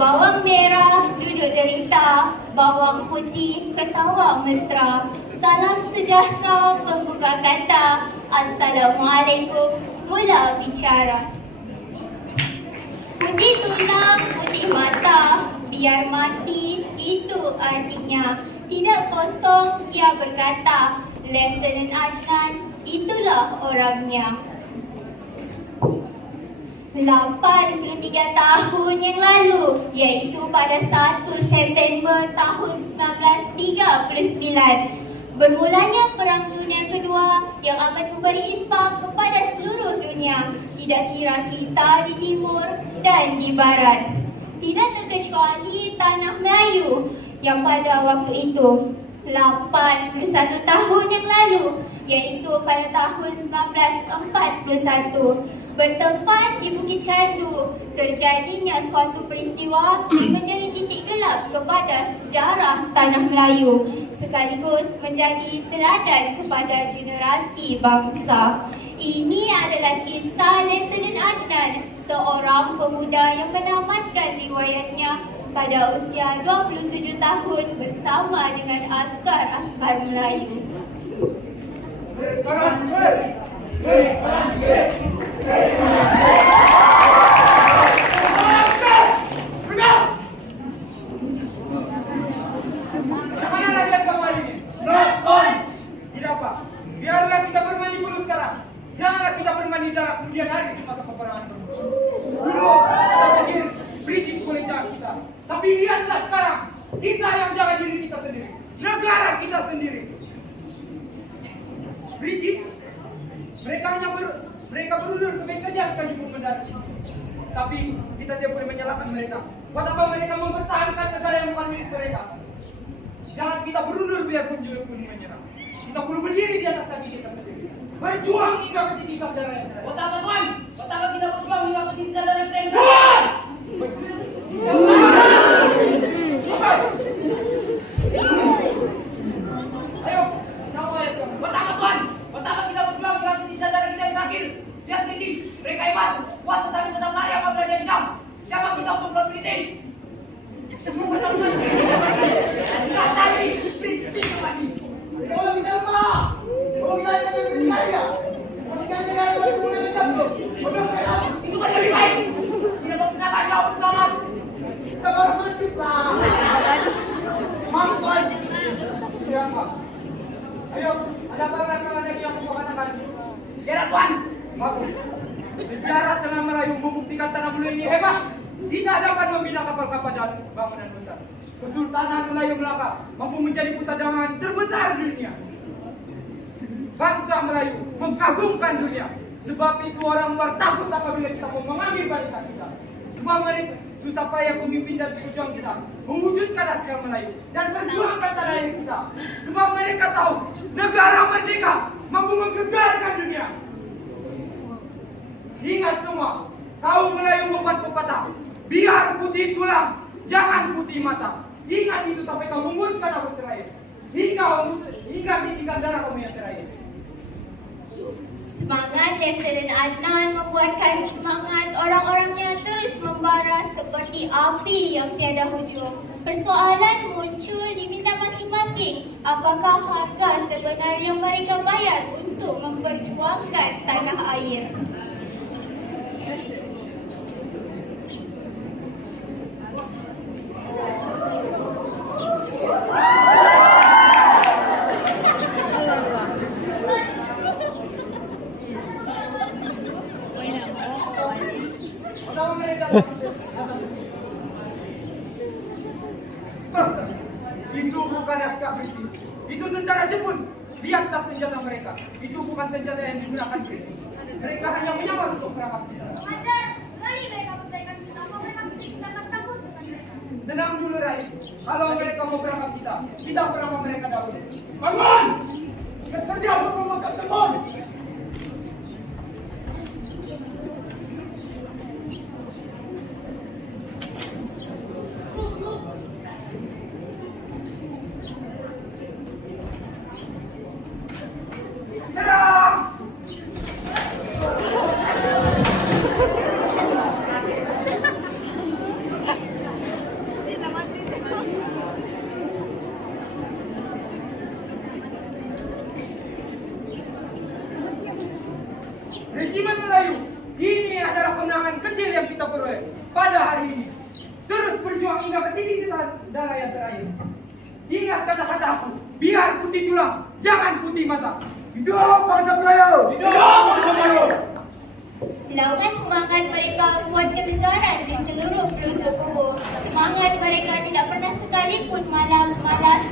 Bawang merah duduk derita, bawang putih ketawa mesra. Salam sejahtera pembuka kata, Assalamualaikum mula bicara. Putih tulang, putih mata, biar mati itu artinya. Tidak kosong ia berkata, Lieutenant Adnan itulah orangnya. 83 tahun yang lalu, iaitu pada 1 September tahun 1939, bermulanya Perang Dunia Kedua yang amat memberi impak kepada seluruh dunia, tidak kira kita di timur dan di barat. Tidak terkecuali tanah Melayu yang pada waktu itu 81 tahun yang lalu, iaitu pada tahun 1941, bertempat di Bukit Candu, terjadinya suatu peristiwa yang menjadi titik gelap kepada sejarah tanah Melayu, sekaligus menjadi teladan kepada generasi bangsa. Ini adalah kisah Lieutenant Adnan, seorang pemuda yang menamatkan riwayatnya pada usia 27 tahun bersama dengan askar-askar Melayu. Tidak apa, biarlah kita bermain dulu sekarang. Janganlah kita bermain di darat kemudian hari semasa peperangan. Dulu kita pikir British boleh jaga kita, tapi lihatlah sekarang kita yang jaga diri kita sendiri, negara kita sendiri. British, mereka berundur sebaik saja sekalipun mendarat di sini. Tapi kita tidak boleh menyalahkan mereka. Buat apa mereka mempertahankan negara yang bukan milik mereka? Jangan kita berundur biarpun juga pun menyerah. Kita perlu berdiri di atas kaki kita sendiri. Berjuang hingga ke titik saudara yang terakhir. Betapa tuan, betapa kita berjuang hingga ke titik saudara kita yang Ayo, sama ya tuan. Betapa tuan, betapa kita berjuang hingga ke titik saudara kita yang terakhir. Lihat British, mereka hebat, kuat tetapi tetap lari apabila diancam. Siapa kita untuk melawan British? Betapa tuan, tidak tadi British lagi. Kalau kita lemah, kalau kita yang lebih sekaya, kalau kita negara yang boleh mencapai, Itu kan lebih baik. Tidak mau kenapa jauh bersama. kita baru berjuta. Mantan. Siapa? Ayo, ada apa lagi yang mau katakan? Lihat tuan. Bagus. Sejarah tanah Melayu membuktikan tanah Melayu ini hebat. Tidak dapat membina kapal-kapal dan bangunan besar. Kesultanan Melayu Melaka mampu menjadi pusat dagangan terbesar di dunia. Bangsa Melayu mengagumkan dunia. Sebab itu orang luar takut apabila kita mau mengambil barisan kita. Sebab mereka susah payah pemimpin dan pejuang kita mewujudkan hasil Melayu dan perjuangkan tanah air kita. Sebab mereka tahu negara merdeka mampu menggegarkan dunia. Ingat semua, kaum Melayu membuat pepatah, biar putih tulang, jangan putih mata. Ingat itu sampai kau membuskan nafas terakhir. Hingga titisan darah kamu yang terakhir. Semangat Lieutenant Adnan membuatkan semangat orang-orangnya terus membara seperti api yang tiada hujung. Persoalan muncul di minda masing-masing. Apakah harga sebenar yang mereka bayar untuk memperjuangkan tanah air? Itu bukan askar British, itu tentara Jepun. Lihatlah senjata mereka. Itu bukan senjata yang digunakan British. Mereka hanya menyamar untuk perangkap kita. Wajar sekali mereka percayakan kita. Apa mereka tidak takut dengan mereka? Tenang dulu Rai. Kalau mereka mau perangkap kita perangkap mereka dahulu. Bangun! Sedia untuk memakan Jepun. Serang! Regimen Melayu, ini adalah kemenangan kecil yang kita peroleh pada hari ini. Terus berjuang hingga ke titik darah yang terakhir. Ingat kata-kataku, biar putih tulang, jangan putih mata. Hidup bangsa Melayu! Hidup bangsa Melayu! Laungan semangat mereka buat kelegaran di seluruh pelosok kubur. Semangat mereka tidak pernah sekalipun malah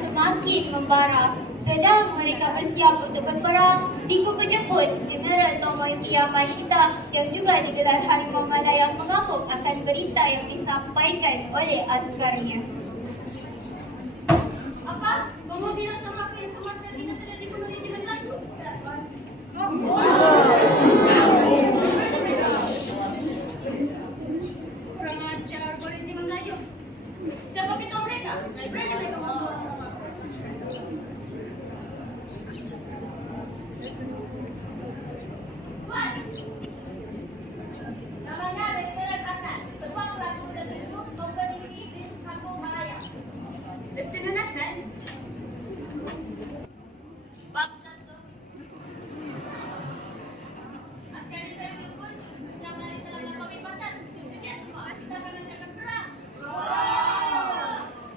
semakin membara. Sedang mereka bersiap untuk berperang di kubu Jepun, Jeneral Tomoyuki Yamashita yang juga digelar Harimau Malaya mengamuk akan berita yang disampaikan oleh askarnya. Apa? Kau mau bilang sama aku yang semua kita sudah dibunuh di Jemen Melayu? Kurang ajar, boleh Jemen Melayu. Siapa kita mereka? Mereka mau namanya Lieutenant Adnan, Ketua Pelaku dan Tujuh Kompetisi di Kampung Malaya. Lieutenant Adnan? Bangsa tu. Askar itu pun jangan dalam pembebasan. Dia semua kita akan menjaga perang.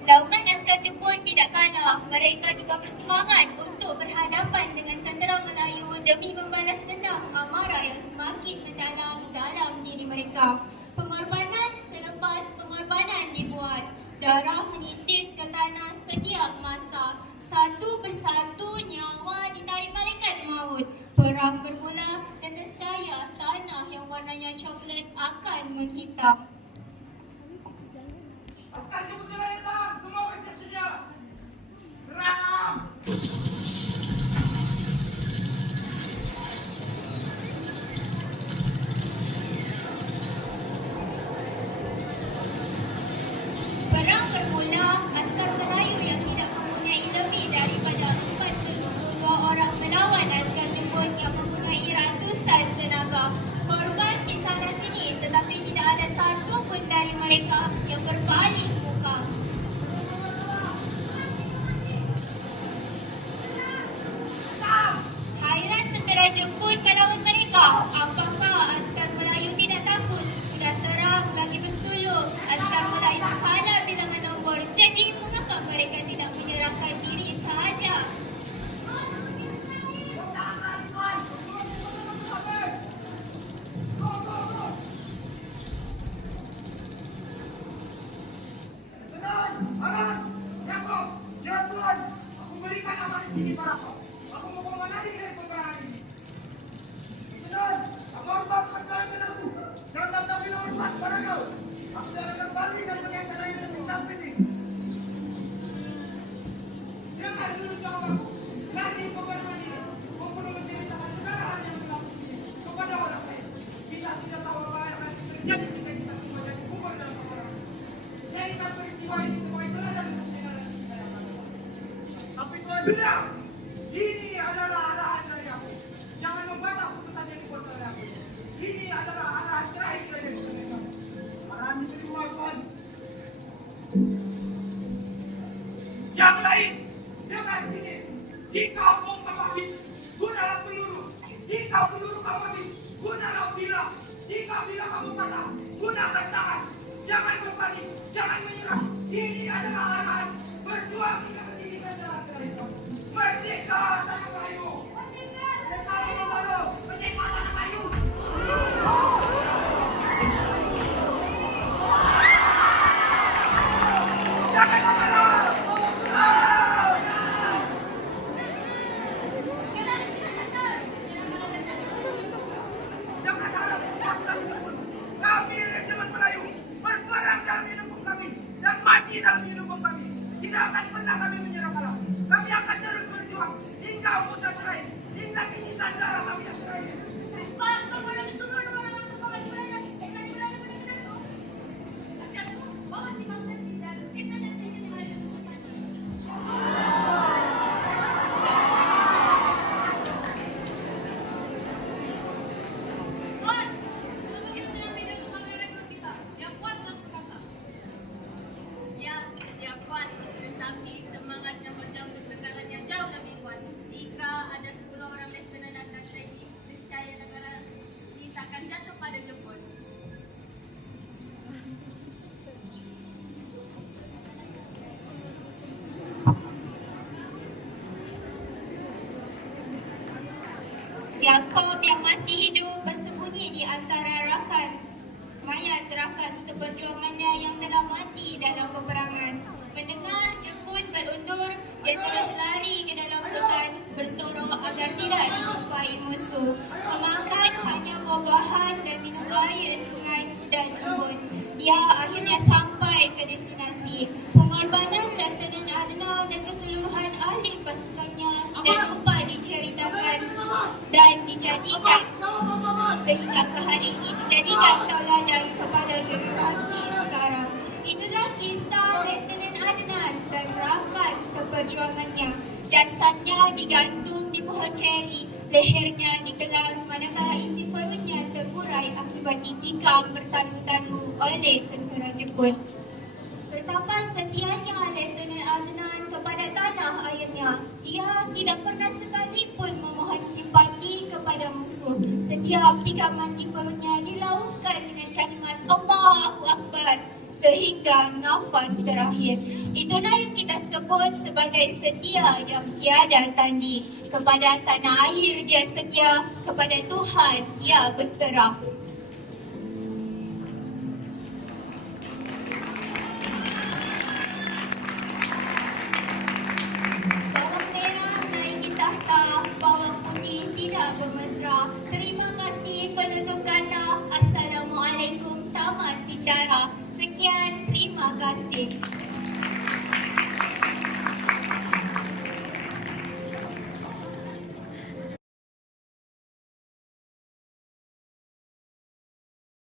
Laungan askar Jepun tidak kalah. Mereka juga bersemangat untuk berhadapan dengan tentera Melayu demi membalas dendam amarah yang semakin mendalam dalam diri mereka. Pengorbanan selepas pengorbanan dibuat. Darah menitis ke tanah setiap masa. Satu persatu nyawa ditarik malaikat maut. Perang bermula dan nescaya tanah yang warnanya coklat akan menghitam. Askar Jepun telah datang, semua bersiap sedia. Serang! Perang bermula, askar Melayu yang tidak mempunyai lebih daripada 42 orang melawan askar Jepun yang mempunyai ratusan tenaga. Korban di sana sini tetapi tidak ada satu pun dari mereka yang berpaling muka. Hairan tentera Jepun ke lawan mereka. Apakah askar Melayu tidak takut? Sudah terang lagi bersuluk. Askar Melayu kalah bilangan nombor. Jadi mengapa mereka tidak menyerahkan diri sahaja? Tenang! Anak! Jakob, Ya Tuhan! aku berikan amanah ini padamu. Aku mau komandan dari peperangan ini. Tenang! Aku hormat pasangkan aku! Jangan tak bila hormat pada kau! Aku tidak akan balik dan menyangka lagi dengan tingkap ini! Jangan dulu jawabku. Nanti peperangan ini membunuh menceritakan segala hal yang berlaku di sini kepada orang lain. Kita tidak tahu apa yang akan terjadi jika kita semua jadi gugur dalam peperangan. Jadikan peristiwa ini sebagai teladan untuk generasi kita yang akan datang. Tapi Tuhan! Sudah, ini adalah arahan dari aku. Jangan membantah putusan yang dibuat oleh aku. Ini adalah arahan terakhir dari pemerintah. Arahan diterima Tuhan! Yang lain, dengar sini. Jika bom kamu habis, gunalah peluru. Jika peluru kamu habis, gunalah bila. Jika bila kamu patah, gunakan tangan. Jangan berpaling, jangan menyerah. Ini adalah arahan. Berjuang hingga ke titik darah terakhir. Merdeka tanah Melayu. Merdeka tanah Melayu. Merdeka tanah Melayu. Jangan marah. Jangan harap paksa Jepun. Kami Regimen Melayu berperang dalam hidup kami dan mati dalam hidup kami. Tidak akan pernah kami menyerah kalah. Kami akan terus berjuang hingga pusat terakhir, hingga kinisan darah kami yang terakhir. Pak, kau boleh ditunggu dengan orang tua di Malaya. Bukan di Malaya, bukan di Malaya. Askarku, bawa si bangsa sini dan kita dan sini di Malaya. Tuan, tunggu kita dengan media sebagai rekrut kita. Yang kuat dan perkasa. Ya, dia kuat. Tetapi semangatnya menyambut kekangannya dan dijadikan Jawab apa, Mas? sehingga ke hari ini dijadikan tauladan kepada generasi sekarang. Itulah kisah Lieutenant Adnan dan rakan seperjuangannya. Jasadnya digantung di pohon ceri, lehernya dikelar manakala isi perutnya terurai akibat itikam bertalu-talu oleh tentera Jepun. Betapa setianya Lieutenant Adnan kepada tanah airnya. Ia tidak pernah sekalipun memohon simpati kepada musuh. Setiap tikaman di perutnya dilaungkan dengan kalimat Allahu Akbar sehingga nafas terakhir. Itulah yang kita sebut sebagai setia yang tiada tanding. Kepada tanah air dia setia, kepada Tuhan dia berserah. Bawang merah naiki tahta, bawang putih tidak bermesra. Terima kasih penutup kata. Assalamualaikum, tamat bicara. Sekian, terima kasih.